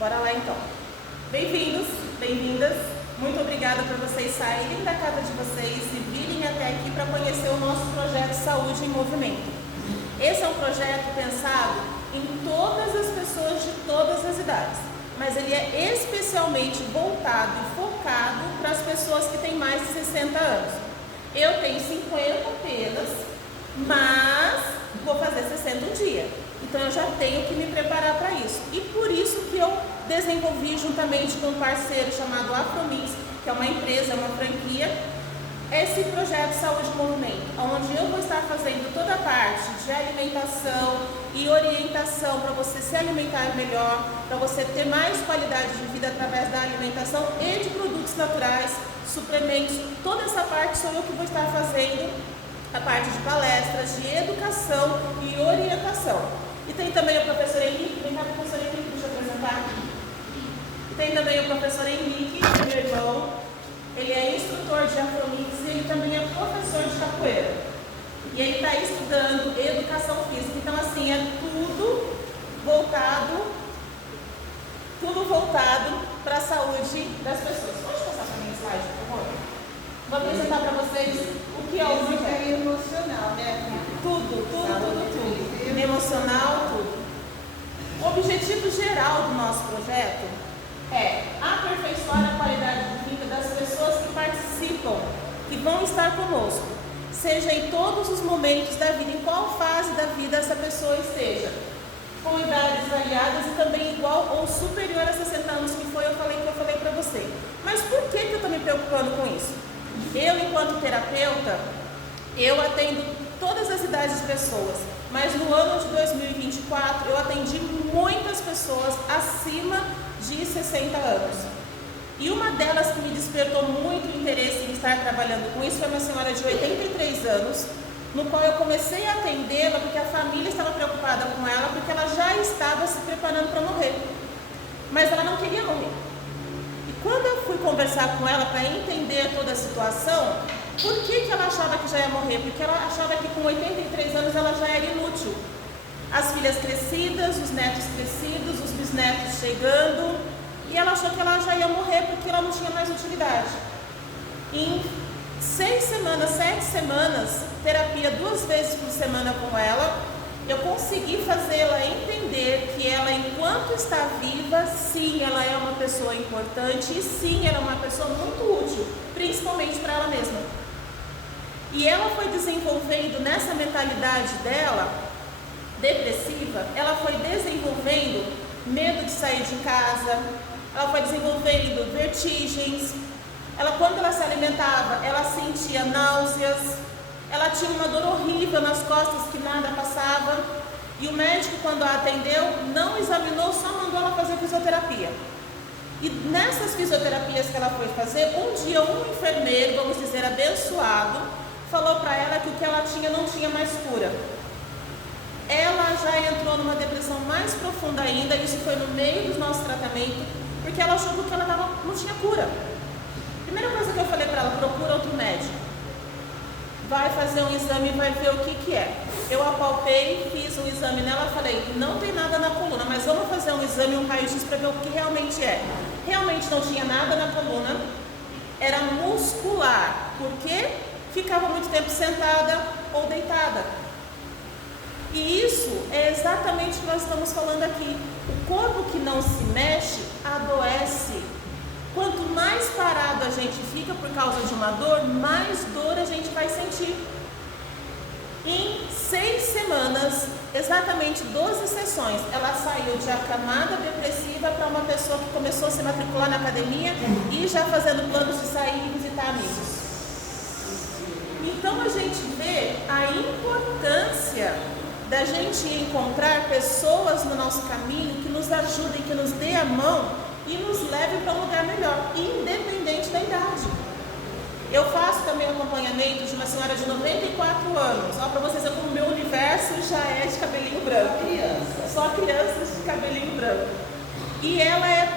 Bora lá então. Bem-vindos, bem-vindas. Muito obrigada por vocês saírem da casa de vocês e virem até aqui para conhecer o nosso projeto Saúde em Movimento. Esse é um projeto pensado em todas as pessoas de todas as idades, mas ele é especialmente voltado e focado para as pessoas que têm mais de 60 anos. Eu tenho 50 apenas, mas vou fazer 60 um dia. Então eu já tenho que me preparar para isso. E por isso que eu desenvolvi juntamente com um parceiro chamado Afromix, que é uma empresa, uma franquia, esse projeto Saúde em Movimento, onde eu vou estar fazendo toda a parte de alimentação e orientação para você se alimentar melhor, para você ter mais qualidade de vida através da alimentação e de produtos naturais, suplementos. Toda essa parte sou eu que vou estar fazendo, a parte de palestras, de educação e orientação. E tem também o professor Henrique, vem cá, professor Henrique, deixa eu apresentar. E tem também o professor Henrique, meu irmão. Ele é instrutor de Afromix e ele também é professor de capoeira. E ele está estudando educação física. Então, assim, é tudo voltado para a saúde das pessoas. Pode passar para mim o slide, por favor? Vou apresentar para vocês o que é o projeto. Emocional, né? Tudo. Emocional, tudo. O objetivo geral do nosso projeto é aperfeiçoar a qualidade de vida das pessoas que participam, que vão estar conosco, seja em todos os momentos da vida, em qual fase da vida essa pessoa esteja, com idades variadas e também igual ou superior a 60 anos, que eu falei para você. Mas por que eu estou me preocupando com isso? Eu, enquanto terapeuta, eu atendo todas as idades de pessoas, mas no ano de 2024 eu atendi muitas pessoas acima de 60 anos. E uma delas que me despertou muito interesse em estar trabalhando com isso foi uma senhora de 83 anos, no qual eu comecei a atendê-la porque a família estava preocupada com ela, porque ela já estava se preparando para morrer, mas ela não queria morrer. E quando eu fui conversar com ela para entender toda a situação, por que ela achava que já ia morrer? Porque ela achava que com 83 anos ela já era inútil. As filhas crescidas, os netos crescidos, os bisnetos chegando, e ela achou que ela já ia morrer porque ela não tinha mais utilidade. Em 7 semanas, terapia 2 vezes por semana com ela, eu consegui fazê-la entender que ela, enquanto está viva, sim, ela é uma pessoa importante e sim, ela é uma pessoa muito útil, principalmente para ela mesma. E ela foi desenvolvendo nessa mentalidade dela, depressiva, ela foi desenvolvendo medo de sair de casa, ela foi desenvolvendo vertigens, quando ela se alimentava, ela sentia náuseas, ela tinha uma dor horrível nas costas que nada passava, e o médico, quando a atendeu, não examinou, só mandou ela fazer fisioterapia. E nessas fisioterapias que ela foi fazer, um dia um enfermeiro, vamos dizer, abençoado, falou para ela que o que ela tinha não tinha mais cura. Ela já entrou numa depressão mais profunda ainda, isso foi no meio do nosso tratamento, porque ela achou que ela não tinha cura. Primeira coisa que eu falei para ela, procura outro médico. Vai fazer um exame e vai ver o que é. Eu apalpei, fiz um exame nela, falei, não tem nada na coluna, mas vamos fazer um exame, um raio-x para ver o que realmente é. Realmente não tinha nada na coluna, era muscular, porque ficava muito tempo sentada ou deitada. E isso é exatamente o que nós estamos falando aqui. O corpo que não se mexe adoece. Quanto mais parado a gente fica por causa de uma dor, mais dor a gente vai sentir. Em 6 semanas, exatamente 12 sessões, ela saiu de acamada depressiva para uma pessoa que começou a se matricular na academia e já fazendo planos de sair e visitar amigos. Então a gente vê a importância da gente encontrar pessoas no nosso caminho que nos ajudem, que nos dê a mão e nos leve para um lugar melhor, independente da idade. Eu faço também o acompanhamento de uma senhora de 94 anos. Só para vocês verem como o meu universo já é de cabelinho branco. Só crianças de cabelinho branco. E ela é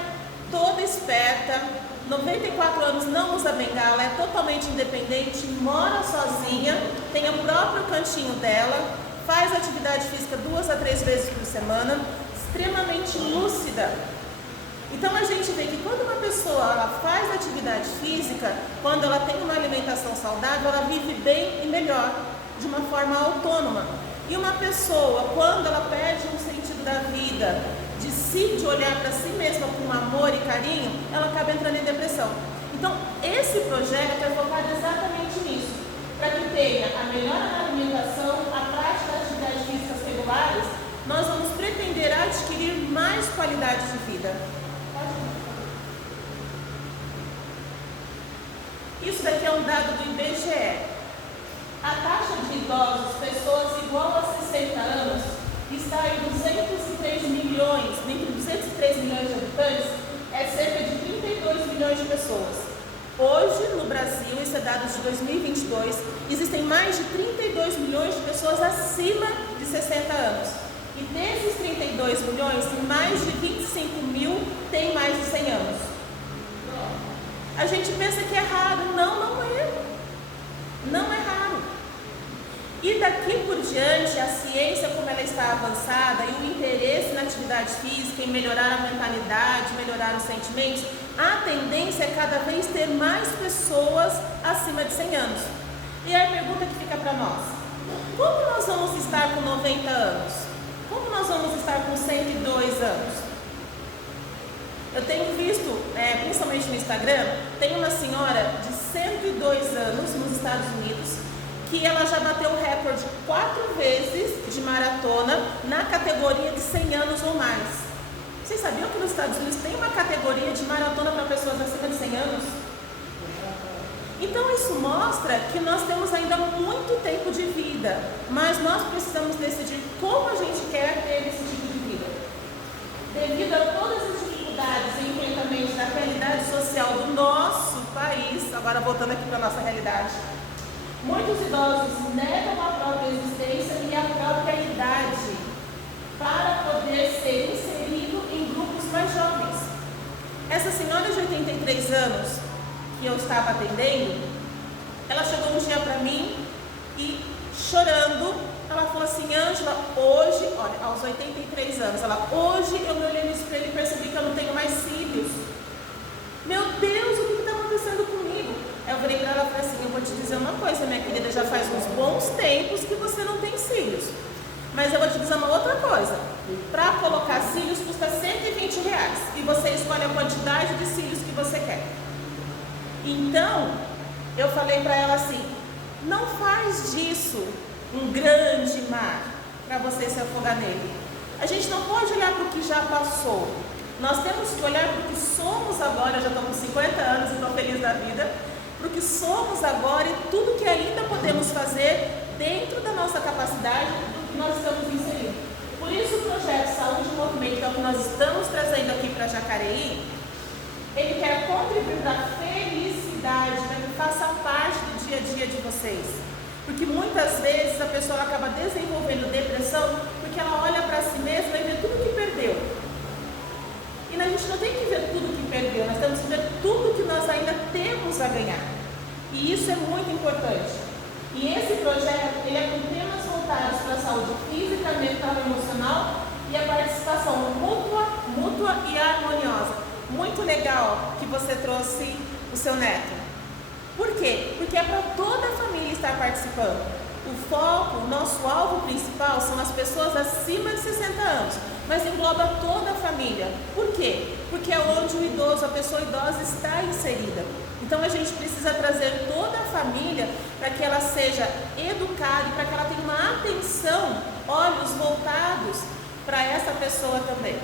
toda esperta, 94 anos, não usa bengala, é totalmente independente, mora sozinha, tem o próprio cantinho dela, faz atividade física 2 a 3 vezes por semana, extremamente lúcida. Então a gente vê que quando uma pessoa ela faz atividade física, quando ela tem uma alimentação saudável, ela vive bem e melhor, de uma forma autônoma. E uma pessoa, quando ela perde um sentido da vida, de olhar para si mesma com amor e carinho, ela acaba entrando em depressão. Então esse projeto é focado exatamente nisso, para que tenha a melhora na alimentação, a prática das atividades físicas regulares, nós vamos pretender adquirir mais qualidade de vida. Isso daqui é um dado do IBGE. A taxa de idosos, pessoas igual a 60 anos, está em 203 milhões, entre 203 milhões de habitantes, é cerca de 32 milhões de pessoas. Hoje, no Brasil, isso é dados de 2022, existem mais de 32 milhões de pessoas acima de 60 anos. E desses 32 milhões, mais de 25 mil têm mais de 100 anos. A gente pensa que é raro. Não é. Não é raro. E daqui por diante, a ciência, como ela está avançada, e o interesse na atividade física, em melhorar a mentalidade, melhorar os sentimentos, a tendência é cada vez ter mais pessoas acima de 100 anos. E aí a pergunta que fica para nós: como nós vamos estar com 90 anos? Como nós vamos estar com 102 anos? Eu tenho visto, principalmente no Instagram, tem uma senhora de 102 anos nos Estados Unidos, que ela já bateu o recorde 4 vezes de maratona na categoria de 100 anos ou mais. Vocês sabiam que nos Estados Unidos tem uma categoria de maratona para pessoas acima de 100 anos? Então isso mostra que nós temos ainda muito tempo de vida, mas nós precisamos decidir como a gente quer ter esse tipo de vida. Devido a todas as dificuldades e enfrentamentos da realidade social do nosso país, agora voltando aqui para a nossa realidade, muitos idosos negam a própria existência e a própria idade para poder ser inserido em grupos mais jovens. Essa senhora de 83 anos que eu estava atendendo, ela chegou um dia para mim e chorando, ela falou assim: Ângela, hoje, olha, aos 83 anos, hoje eu me olhei no espelho e percebi que eu não tenho mais cílios. Meu Deus, o que está acontecendo comigo? Eu falei para ela, assim: eu vou te dizer uma coisa, minha querida, já faz uns bons tempos que você não tem cílios. Mas eu vou te dizer uma outra coisa: para colocar cílios custa R$120 e você escolhe a quantidade de cílios que você quer. Então, eu falei para ela assim: não faz disso um grande mar para você se afogar nele. A gente não pode olhar para o que já passou. Nós temos que olhar para o que somos agora. Eu já estou com 50 anos e estou feliz da vida. Para o que somos agora e tudo que ainda podemos fazer dentro da nossa capacidade, do que nós estamos inserindo. Por isso o projeto Saúde e Movimento, que é o que nós estamos trazendo aqui para Jacareí, ele quer contribuir para a felicidade, para que faça parte do dia a dia de vocês. Porque muitas vezes a pessoa acaba desenvolvendo depressão porque ela olha para si mesma e vê tudo que perdeu. E a gente não tem que ver tudo que perdeu, nós temos que ver tudo que nós ainda temos a ganhar. E isso é muito importante. E esse projeto, ele é com temas voltados para a saúde física, mental e emocional e a participação mútua e harmoniosa. Muito legal que você trouxe o seu neto. Por quê? Porque é para toda a família estar participando. O foco, o nosso alvo principal são as pessoas acima de 60 anos, mas engloba toda a família. Por quê? Porque é onde o idoso, a pessoa idosa está inserida. Então a gente precisa trazer toda a família para que ela seja educada e para que ela tenha uma atenção, olhos voltados para essa pessoa também.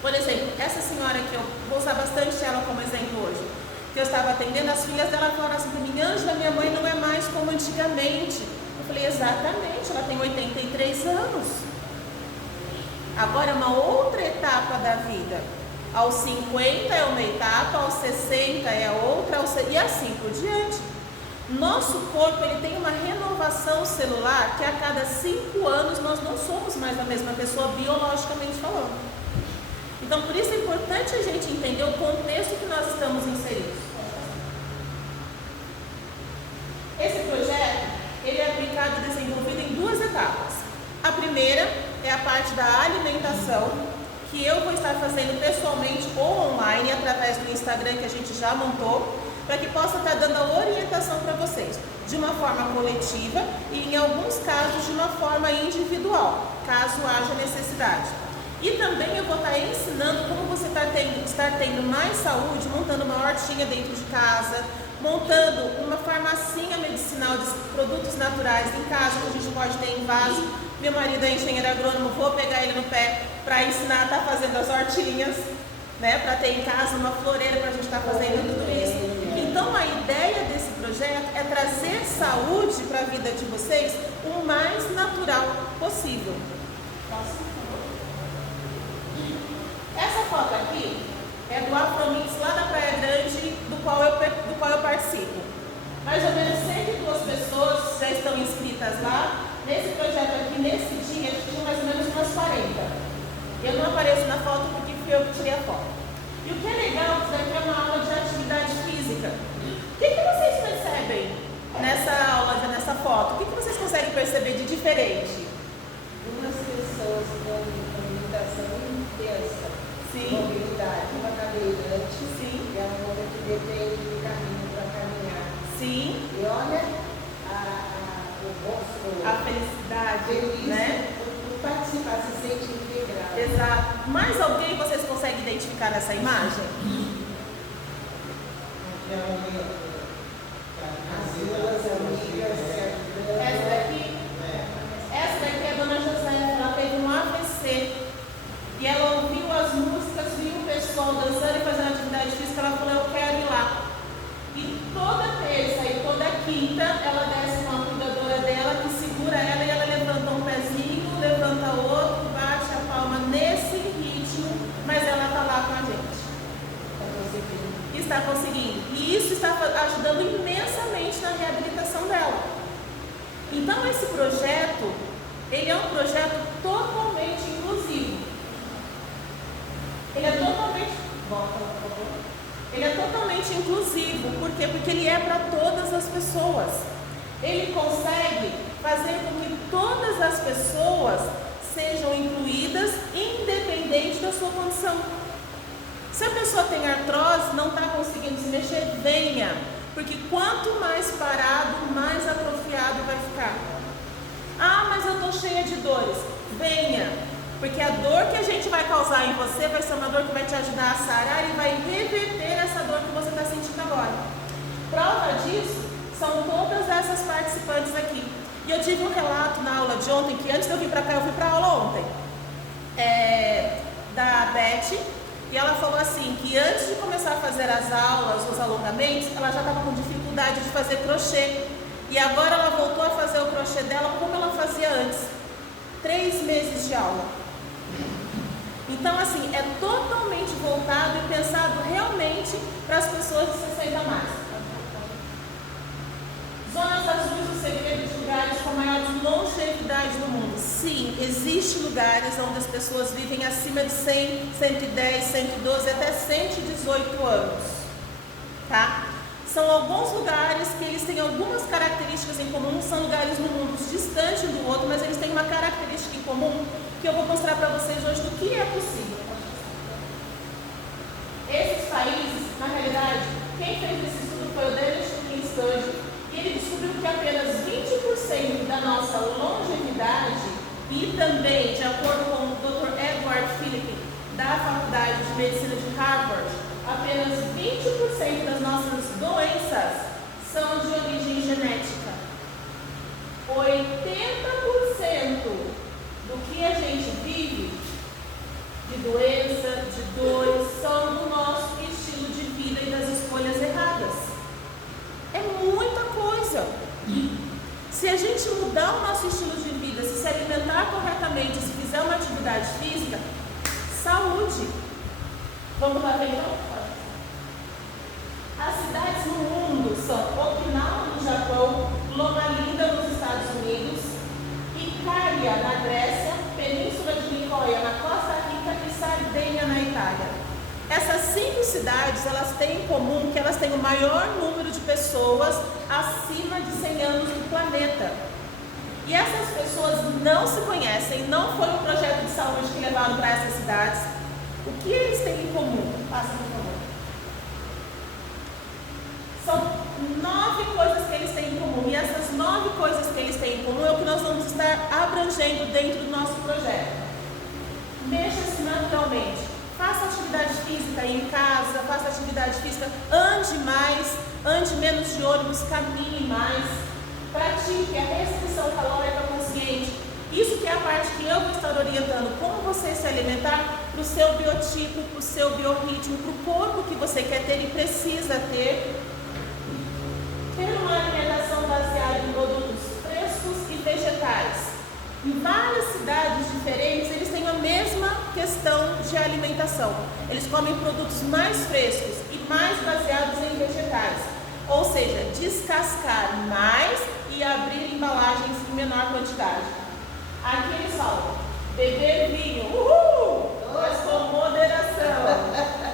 Por exemplo, essa senhora que eu vou usar bastante ela como exemplo hoje, que eu estava atendendo, as filhas dela falaram assim para mim: Ângela, minha mãe não é mais como antigamente. Eu falei: exatamente, ela tem 83 anos. Agora é uma outra etapa da vida. Aos 50 é uma etapa, aos 60 é outra, e assim por diante. Nosso corpo, ele tem uma renovação celular que a cada 5 anos nós não somos mais a mesma pessoa biologicamente falando. Então, por isso é importante a gente entender o contexto que nós estamos inseridos. Esse projeto, ele é aplicado e desenvolvido em 2 etapas. A primeira é a parte da alimentação, que eu vou estar fazendo pessoalmente ou online através do Instagram que a gente já montou, para que possa estar dando a orientação para vocês, de uma forma coletiva e em alguns casos de uma forma individual, caso haja necessidade. E também eu vou estar ensinando como você estar tendo mais saúde, montando uma hortinha dentro de casa, montando uma farmacinha medicinal de produtos naturais em casa, que a gente pode ter em vaso. Meu marido é engenheiro agrônomo, vou pegar ele no pé para ensinar a estar fazendo as hortinhas, né? Para ter em casa uma floreira para a gente estar fazendo tudo isso. Então a ideia desse projeto é trazer saúde para a vida de vocês o mais natural possível. Essa foto aqui é do Afromix lá da Praia Grande, do qual eu participo. Mais ou menos 102 pessoas já estão inscritas lá. Nesse projeto aqui, nesse dia, a gente tinha mais ou menos umas 40. Eu não apareço na foto porque fui eu que tirei a foto. E o que é legal, isso daqui é uma aula de atividade física. O que vocês percebem nessa aula, nessa foto? O que vocês conseguem perceber de diferente? Umas pessoas com limitação intensa. Sim. Mobilidade, uma cadeirante. Sim. E a outra que depende do caminho para caminhar. Sim. E olha o rosto. A felicidade, feliz, né? Por participar, se sente integrado. Exato. Mais alguém vocês conseguem identificar nessa imagem? Essa daqui é a dona José. Ela teve um AVC e ela ouviu as músicas, viu o pessoal dançando e fazendo atividade física. Ela falou: eu quero ir lá. E toda terça e toda quinta ela desce com a cuidadora dela que segura ela e ela levanta um pezinho, levanta outro, bate a palma nesse ritmo, mas ela está lá com a gente. Está conseguindo. E isso está ajudando imensamente na reabilitação dela. Então esse projeto, ele é um projeto totalmente inclusivo. Ele é totalmente... Volta, por favor. Ele é totalmente inclusivo. Por quê? Porque ele é para todas as pessoas. Ele consegue fazer com que todas as pessoas sejam incluídas, independente da sua condição. Se a pessoa tem artrose, não está conseguindo se mexer, venha. Porque quanto mais parado, mais atrofiado vai ficar. Ah, mas eu estou cheia de dores. Venha. Porque a dor que a gente vai causar em você vai ser uma dor que vai te ajudar a sarar e vai reverter essa dor que você está sentindo agora. Prova disso são todas essas participantes aqui. E eu tive um relato na aula de ontem, que antes de eu vir para cá, eu fui para a aula ontem, da Beth, e ela falou assim, que antes de começar a fazer as aulas, os alongamentos, ela já estava com dificuldade de fazer crochê. E agora ela voltou a fazer o crochê dela como ela fazia antes. 3 meses de aula. Então, assim, é totalmente voltado e pensado realmente para as pessoas de 60 mais. Zonas azuis, o segredo de lugares com maior longevidade no mundo. Sim, existem lugares onde as pessoas vivem acima de 100, 110, 112, até 118 anos. Tá? São alguns lugares que eles têm algumas características em comum, são lugares no mundo distantes um do outro, mas eles têm uma característica em comum que eu vou mostrar para vocês hoje do que é possível. Esses países, na realidade, quem fez esse estudo foi o David Study, e ele descobriu que apenas 20% da nossa longevidade, e também, de acordo com o Dr. Edward Philip, da Faculdade de Medicina de Harvard, apenas 20% das nossas doenças são de origem genética. 80% do que a gente vive, de doença, de dores, são do nosso estilo de vida e das escolhas erradas. É muita coisa. Se a gente mudar o nosso estilo de vida, se alimentar corretamente, se fizer uma atividade física, saúde. Vamos lá ver então? As cidades no mundo são Okinawa, no Japão, Loma Linda, nos Estados Unidos, Icária, na Grécia, Península de Nicoya, na Costa Rica e Sardenha, na Itália. Essas 5 cidades, elas têm em comum que elas têm o maior número de pessoas acima de 100 anos no planeta. E essas pessoas não se conhecem, não foi um projeto de saúde que levaram para essas cidades. O que eles têm em comum? Passa, por favor. São 9 coisas que eles têm em comum. E essas 9 coisas que eles têm em comum é o que nós vamos estar abrangendo dentro do nosso projeto. Mexa-se naturalmente. Faça atividade física aí em casa, faça atividade física, ande mais, ande menos de ônibus, caminhe mais, pratique a restrição calórica consciente. Isso que é a parte que eu vou estar orientando, como você se alimentar para o seu biotipo, para o seu biorritmo, para o corpo que você quer ter e precisa ter. Ter uma alimentação baseada em produtos frescos e vegetais. Em várias cidades diferentes, eles têm a mesma questão de alimentação. Eles comem produtos mais frescos e mais baseados em vegetais. Ou seja, descascar mais e abrir embalagens em menor quantidade. Aqui eles falam, beber vinho, mas com moderação.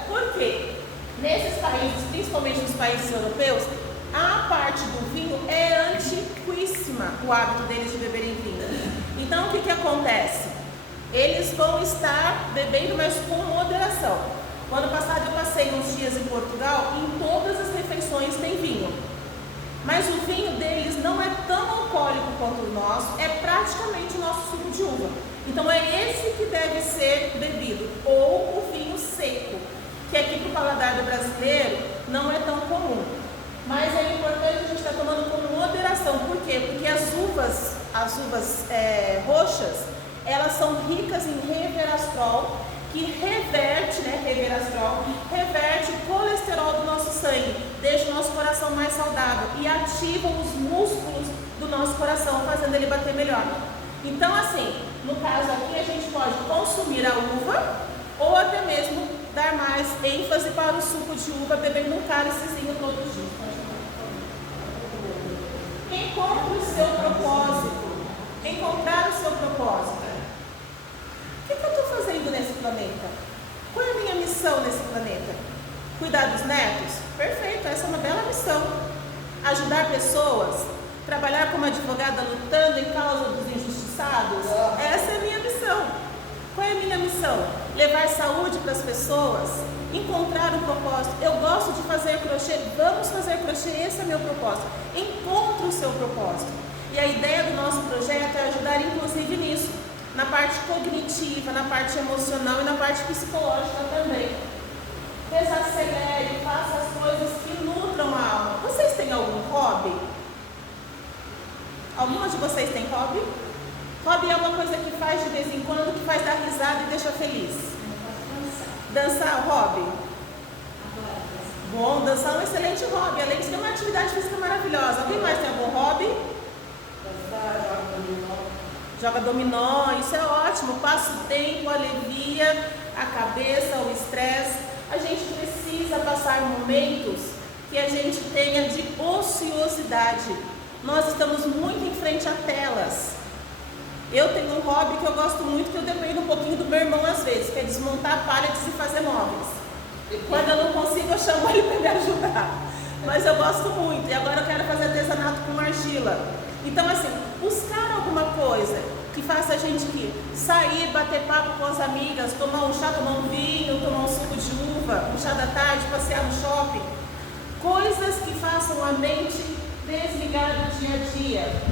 Por quê? Nesses países, principalmente nos países europeus, a parte do vinho é antiquíssima, o hábito deles de beberem vinho. Então, o que acontece? Eles vão estar bebendo, mas com moderação. O ano passado eu passei uns dias em Portugal e em todas as refeições tem vinho. Mas o vinho deles não é tão alcoólico quanto o nosso, é praticamente o nosso suco de uva. Então é esse que deve ser bebido, ou o vinho seco, que aqui para o paladar do brasileiro não é tão comum. Mas é importante a gente estar tomando com moderação. Por quê? Porque as uvas roxas, elas são ricas em resveratrol, que reverte o colesterol do nosso sangue, deixa o nosso coração mais saudável e ativa os músculos do nosso coração, fazendo ele bater melhor. Então, assim, no caso aqui, a gente pode consumir a uva ou até mesmo dar mais ênfase para o suco de uva, bebendo um cálicezinho todos os dias. Encontre o seu propósito. Encontrar o seu propósito. O que eu estou fazendo nesse planeta? Qual é a minha missão nesse planeta? Cuidar dos netos? Perfeito, essa é uma bela missão. Ajudar pessoas? Trabalhar como advogada lutando em causa dos injustiçados? Essa é a minha missão. Qual é a minha missão? Levar saúde para as pessoas? Encontrar um propósito. Eu gosto de fazer crochê, vamos fazer crochê, esse é meu propósito. Encontre o seu propósito. E a ideia do nosso projeto é ajudar inclusive nisso, na parte cognitiva, na parte emocional e na parte psicológica também. Desacelere, faça as coisas que nutram a alma. Vocês têm algum hobby? Alguma de vocês tem hobby? Hobby é uma coisa que faz de vez em quando, que faz dar risada e deixa feliz. Dançar, hobby? Bom, dançar é um excelente hobby, além de ser uma atividade física maravilhosa. Alguém mais tem algum hobby? Joga dominó, isso é ótimo. Passa o tempo, alivia a cabeça, o estresse. A gente precisa passar momentos que a gente tenha de ociosidade. Nós estamos muito em frente a telas. Eu tenho um hobby que eu gosto muito, que eu dependo um pouquinho do meu irmão às vezes, que é desmontar pallets e fazer móveis. Quando eu não consigo, eu chamo ele para me ajudar. Mas eu gosto muito. E agora eu quero fazer artesanato com argila. Então, assim, buscar alguma coisa que faça a gente sair, bater papo com as amigas, tomar um chá, tomar um vinho, tomar um suco de uva, um chá da tarde, passear no shopping. Coisas que façam a mente desligar do dia a dia.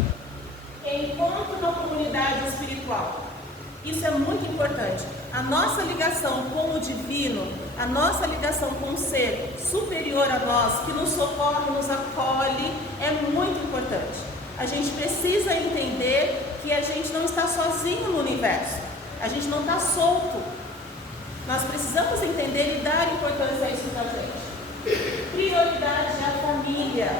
Encontro na comunidade espiritual. Isso é muito importante. A nossa ligação com o divino, a nossa ligação com um ser superior a nós, que nos socorre, nos acolhe, é muito importante. A gente precisa entender que a gente não está sozinho no universo. A gente não está solto. Nós precisamos entender e dar importância a isso para a gente. Prioridade é a família.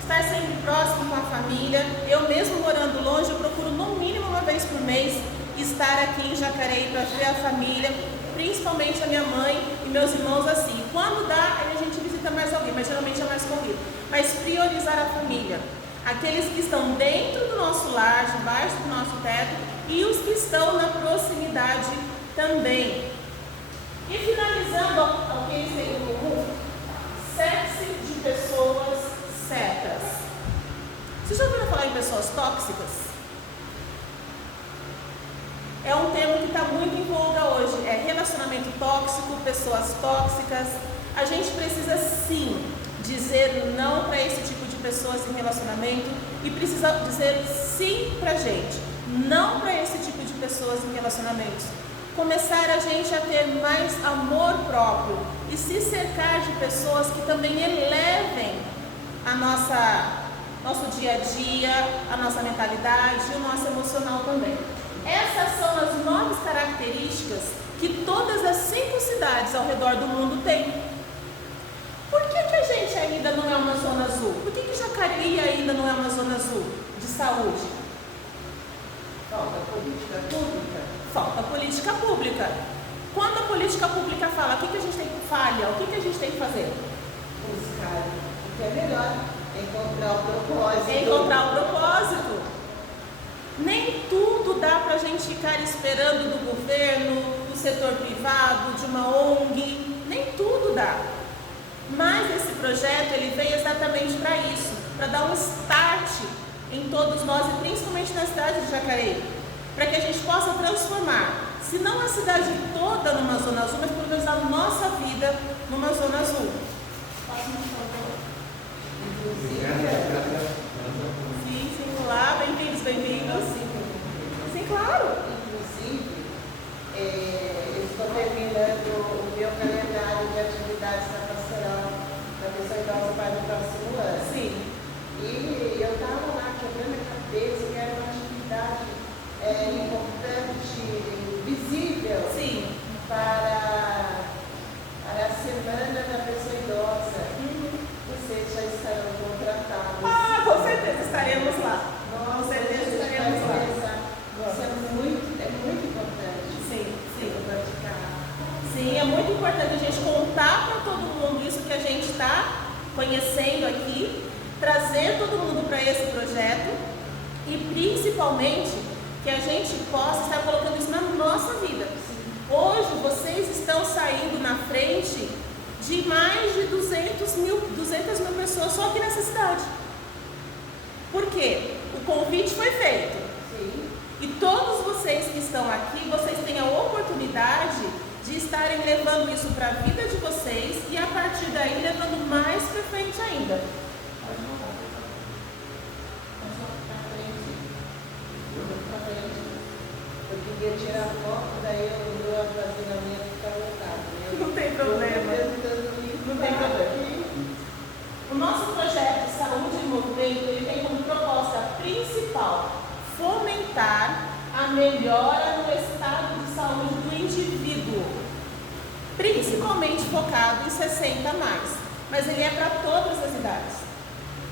Estar sempre próximo com a família. Eu mesmo morando longe, eu procuro no mínimo uma vez por mês estar aqui em Jacareí para ver a família, principalmente a minha mãe e meus irmãos assim. Quando dá, aí a gente visita mais alguém, mas geralmente é mais corrido. Mas priorizar a família. Aqueles que estão dentro do nosso lar, debaixo do nosso teto, e os que estão na proximidade também. E finalizando o que eles têm em comum, cerce de pessoas certas. Vocês já ouviram falar em pessoas tóxicas? É um termo que está muito em voga hoje, é relacionamento relacionamento tóxico, pessoas tóxicas. A gente precisa sim dizer não para esse tipo de pessoas em relacionamento e precisa dizer sim pra gente, não para esse tipo de pessoas em relacionamentos. Começar a gente a ter mais amor próprio e se cercar de pessoas que também elevem a nosso dia a dia, a nossa mentalidade e o nosso emocional também. Essas são as 9 características que todas as 5 cidades ao redor do mundo têm. Por que a gente ainda não é uma zona azul? Por que Jacareí ainda não é uma zona azul de saúde? Falta política pública. Falta política pública. Quando a política pública fala, o que a gente tem que falhar? O que a gente tem que fazer? Buscar o que é melhor. Encontrar o propósito. Encontrar o propósito. Nem tudo dá para a gente ficar esperando do governo, do setor privado, de uma ONG. Nem tudo dá. Mas esse projeto ele veio exatamente para isso, para dar um start em todos nós e principalmente na cidade de Jacareí, para que a gente possa transformar, se não a cidade toda numa zona azul, mas pelo menos a nossa vida numa zona azul. Sim, olá, bem-vindos. Sim, claro. Inclusive, eu estou terminando o meu calendário de atividades da pastoral da pessoa idosa para o próximo ano. Sim. E eu estava lá quebrando a cabeça, que era uma atividade importante, visível. Sim. Para a semana da pessoa idosa. Vocês já estarão contratados. Com certeza estaremos lá. Nossa, Com certeza estaremos lá. Isso é muito importante. Sim. Praticar. É muito importante a gente contar para todo mundo isso que a gente está conhecendo aqui, trazer todo mundo para esse projeto e principalmente que a gente possa estar colocando isso na nossa vida. Hoje vocês estão saindo na frente de mais de 200 mil pessoas só aqui nessa cidade. Por quê? O convite foi feito. Sim. E todos vocês que estão aqui, vocês têm a oportunidade de estarem levando isso para a vida de vocês e a partir daí levando mais para frente ainda. Eu queria tirar foto, daí o meu armazenamento está lotado. Não tem problema. Não tem problema. O nosso projeto Saúde em Movimento, ele tem como proposta principal fomentar a melhora no estado de saúde do indivíduo, principalmente focado em 60 mais, mas ele é para todas as idades.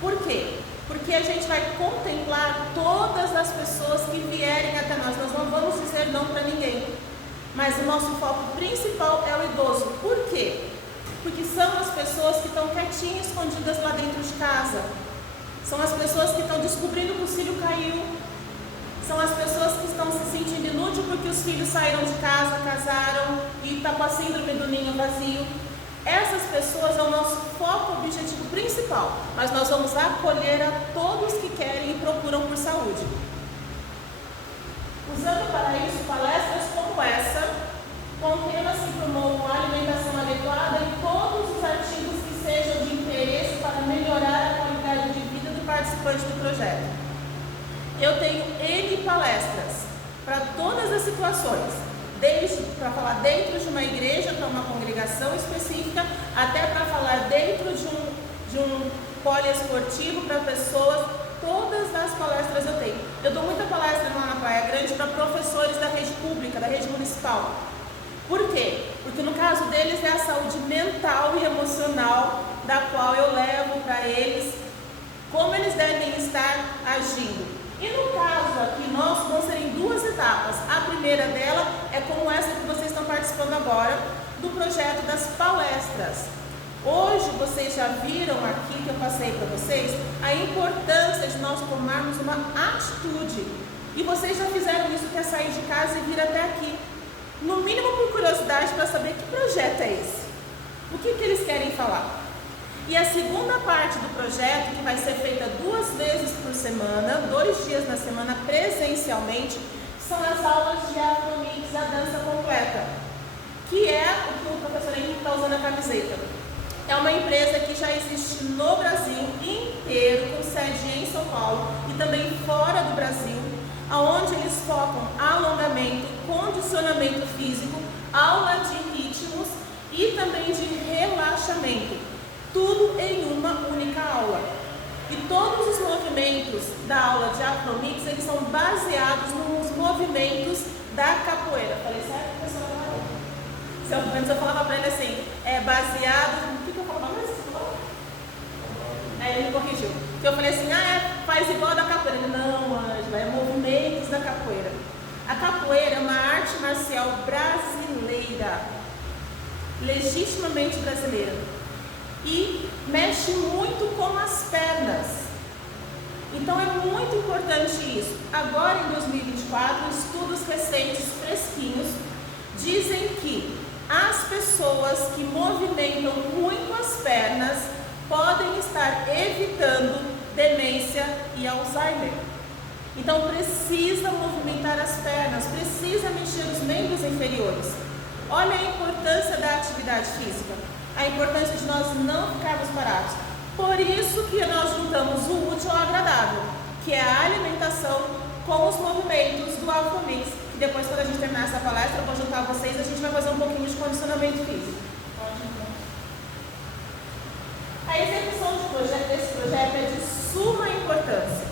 Por quê? Porque a gente vai contemplar todas as pessoas que vierem até nós. Nós não vamos dizer não para ninguém, mas o nosso foco principal é o idoso. Por quê? Porque são as pessoas que estão quietinhas, escondidas lá dentro de casa. São as pessoas que estão descobrindo que o filho caiu. São as pessoas que estão se sentindo inúteis porque os filhos saíram de casa, casaram e está com a síndrome do ninho vazio. Essas pessoas é o nosso foco, objetivo principal. Mas nós vamos acolher a todos que querem e procuram por saúde. Usando para isso palestras como essa, com temas que promovam a alimentação adequada e todos os artigos que sejam de interesse para melhorar a qualidade de vida do participante do projeto. Eu tenho N palestras para todas as situações, desde para falar dentro de uma igreja, para uma congregação específica, até para falar dentro de um poliesportivo para pessoas. Todas as palestras eu tenho. Eu dou muita palestra lá na Praia Grande para professores da rede pública, da rede municipal. Por quê? Porque no caso deles é a saúde mental e emocional, da qual eu levo para eles como eles devem estar agindo. E no caso aqui nosso vão ser em 2 etapas. A primeira dela é como essa que vocês estão participando agora, do projeto das palestras. Hoje vocês já viram aqui que eu passei para vocês a importância de nós tomarmos uma atitude. E vocês já fizeram isso, que é sair de casa e vir até aqui. No mínimo por curiosidade para saber que projeto é esse. O que eles querem falar. E a segunda parte do projeto, que vai ser feita 2 vezes por semana, 2 dias na semana presencialmente, são as aulas de Afro Mix, a dança completa, que é o que o professor Henrique está usando a camiseta. É uma empresa que já existe no Brasil inteiro, com sede em São Paulo e também fora do Brasil, onde eles focam alongamento, condicionamento físico, aula de ritmos e também de relaxamento. Tudo em uma única aula. E todos os movimentos da aula de Afromix, eles são baseados nos movimentos da capoeira. Falei certo, professora? Se eu falava para ele assim, é baseado... O que eu falava mais? Aí ele me corrigiu. Que eu falei assim, faz igual da capoeira. Ele, não, Ângela, é movimentos da capoeira. A capoeira é uma arte marcial brasileira, legitimamente brasileira. E mexe muito com as pernas. Então é muito importante isso. Agora em 2024, estudos recentes, fresquinhos, dizem que as pessoas que movimentam muito as pernas podem estar evitando demência e Alzheimer. Então precisa movimentar as pernas, precisa mexer os membros inferiores. Olha a importância da atividade física, a importância de nós não ficarmos parados. Por isso que nós juntamos o útil ao agradável, que é a alimentação com os movimentos do Afromix. E depois, quando a gente terminar essa palestra, eu vou juntar vocês, a gente vai fazer um pouquinho de condicionamento físico. A execução desse projeto é de suma importância.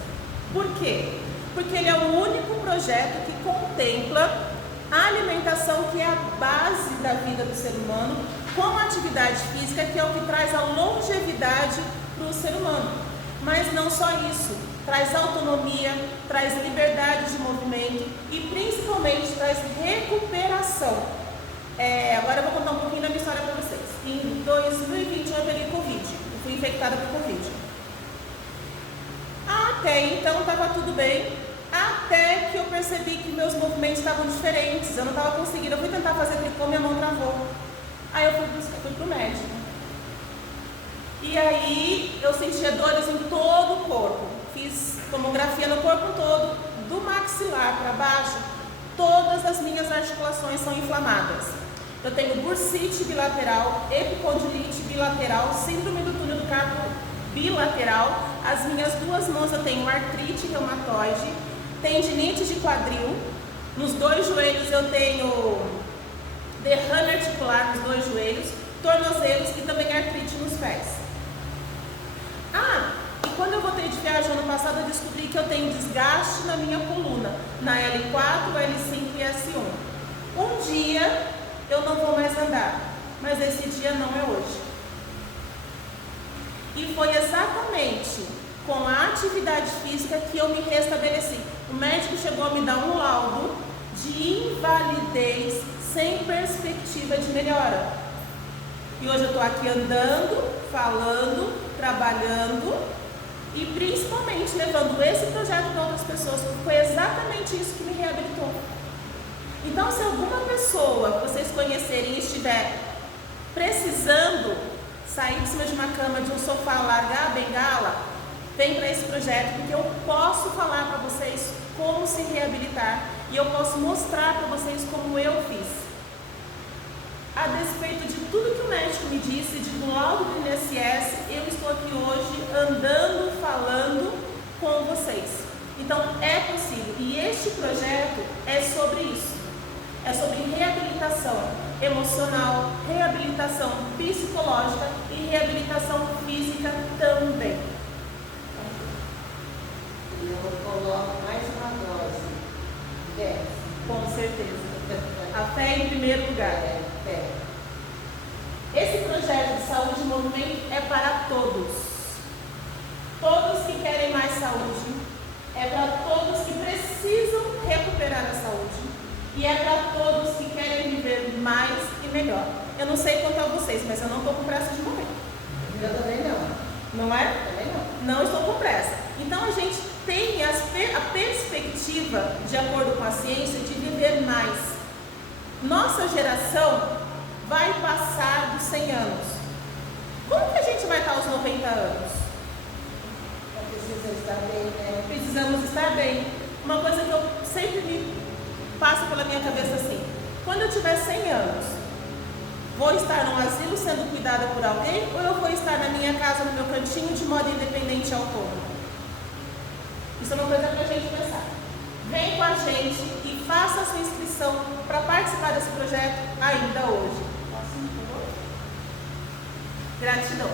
Por quê? Porque ele é o único projeto que contempla a alimentação, que é a base da vida do ser humano, com a atividade física, que é o que traz a longevidade para o ser humano. Mas não só isso, traz autonomia, traz liberdade de movimento e principalmente traz recuperação. Agora eu vou contar um pouquinho da minha história para vocês. Em 2021 eu peguei Covid, eu fui infectada por Covid. Até então estava tudo bem, até que eu percebi que meus movimentos estavam diferentes, eu não estava conseguindo, eu fui tentar fazer tricô, minha mão travou. Aí eu fui pro médico. E aí eu sentia dores em todo o corpo. Fiz tomografia no corpo todo, do maxilar para baixo, todas as minhas articulações são inflamadas. Eu tenho bursite bilateral, epicondilite bilateral, síndrome do túnel do carpo bilateral. As minhas duas mãos eu tenho artrite reumatoide, tendinite de quadril. Nos dois joelhos eu tenho derrame articular nos dois joelhos, tornozelos e também artrite nos pés. E quando eu voltei de viagem ano passado, eu descobri que eu tenho desgaste na minha coluna, na L4, L5 e S1. Um dia eu não vou mais andar, mas esse dia não é hoje. E foi exatamente com a atividade física que eu me restabeleci. O médico chegou a me dar um laudo de invalidez sem perspectiva de melhora. E hoje eu estou aqui andando, falando, trabalhando e principalmente levando esse projeto para outras pessoas, porque foi exatamente isso que me reabilitou. Então, se alguma pessoa que vocês conhecerem e estiver precisando sair de cima de uma cama, de um sofá, largar a bengala, vem para esse projeto, porque eu posso falar para vocês como se reabilitar e eu posso mostrar para vocês como eu fiz. A despeito de tudo que o médico me disse, do laudo do INSS, eu estou aqui hoje andando, falando com vocês. Então é possível. E este projeto é sobre isso. É sobre reabilitação emocional, reabilitação psicológica e reabilitação física também. E eu coloco mais uma dose. 10. Com certeza. A fé em primeiro lugar. Esse projeto de saúde e movimento é para todos. Todos que querem mais saúde. É para todos que precisam recuperar a saúde. E é para todos que querem viver mais e melhor. Eu não sei quanto a vocês, mas eu não estou com pressa de morrer. Eu também não. Não é? Também não. Não estou com pressa. Então a gente tem a perspectiva, de acordo com a ciência, de viver mais. Nossa geração vai passar dos 100 anos. Como que a gente vai estar aos 90 anos? Precisa estar bem, né? Precisamos estar bem. Uma coisa que eu sempre me passa pela minha cabeça assim: quando eu tiver 100 anos, vou estar num asilo sendo cuidada por alguém ou eu vou estar na minha casa, no meu cantinho, de modo independente e autônomo? Isso é uma coisa para a gente pensar. Vem com a gente e faça a sua inscrição para participar desse projeto ainda hoje. Posso, por favor? Gratidão.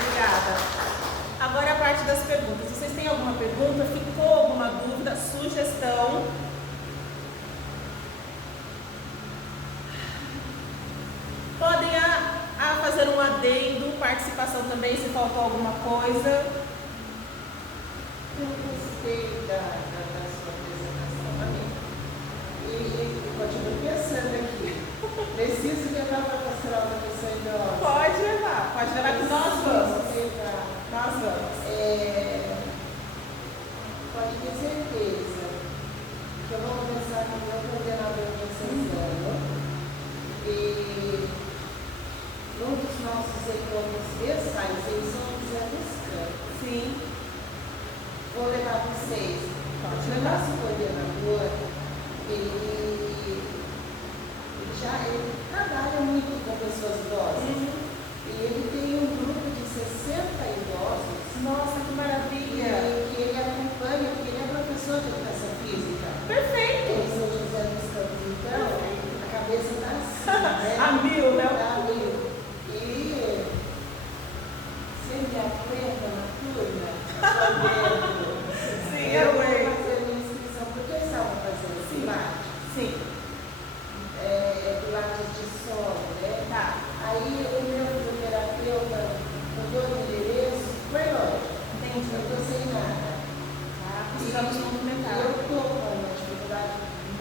Obrigada. Agora a parte das perguntas. Vocês têm alguma pergunta? Ficou alguma dúvida? Sugestão? Podem fazer um adendo, participação também, se faltou alguma coisa. Eu gostei da sua apresentação para mim. E continuo pensando aqui. Preciso levar para a pastoral da pessoa idosa. Pode levar que nós vamos. Nós vamos. Pode ter certeza que eu vou conversar com o meu coordenador diocesano e um dos nossos encontros mensais, eles são José dos Campos. Sim. Vou levar vocês. O nosso coordenador, ele trabalha muito com pessoas idosas. E ele tem um grupo de 60 idosos. Nossa, que maravilha! Que ele acompanha, porque ele é professor de educação física. Perfeito! Em São José dos Campos. Então, a cabeça está assim, né? A mil, né? A mil. E se ele aguenta na turma, sim, eu eu vou aguento. fazer a minha inscrição, porque eles estavam fazendo Pilates. Sim. Pilates de sono, né? Tá. Aí o meu fisioterapeuta mudou de endereço, foi longe. Entendi. Eu estou sem nada. Precisamos movimentar. Eu estou com uma dificuldade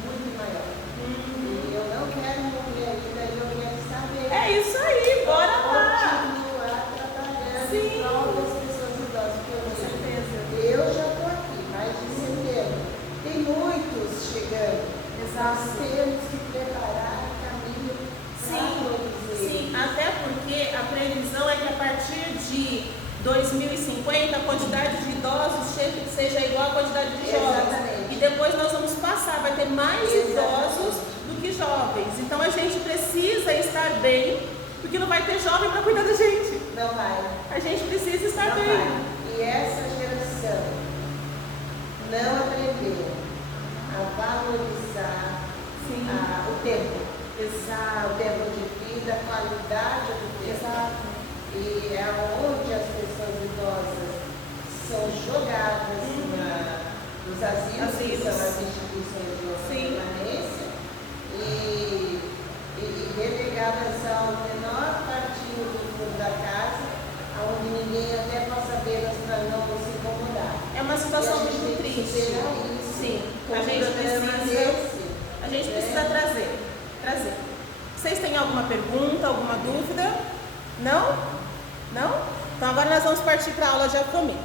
muito maior. E eu não quero morrer ainda, eu quero saber. É isso aí, bora lá! Continuar trabalhando Sim. em prol das pessoas idosas que eu Com vejo. certeza. Eu já estou aqui, mais de setembro. Tem muitos chegando. Nós temos que preparar o caminho para todos eles. Sim, até porque a previsão é que a partir de 2050 a quantidade de idosos seja igual à quantidade de jovens. Exatamente. E depois nós vamos passar, vai ter mais idosos do que jovens. Então a gente precisa estar bem, porque não vai ter jovem para cuidar da gente. Não vai. A gente precisa estar Não bem. vai. E essa geração não aprendeu a valorizar o tempo. O tempo de vida, a qualidade do tempo. Exato. E é onde as pessoas idosas são jogadas nos asilos, que são as instituições de permanência, e relegadas ao menor partido do fundo da casa, onde ninguém até possa vê-las para não se incomodar. É uma situação muito triste. Sim, a gente precisa trazer. Vocês têm alguma pergunta, alguma dúvida? Não? Não? Então agora nós vamos partir para a aula de Alcomex.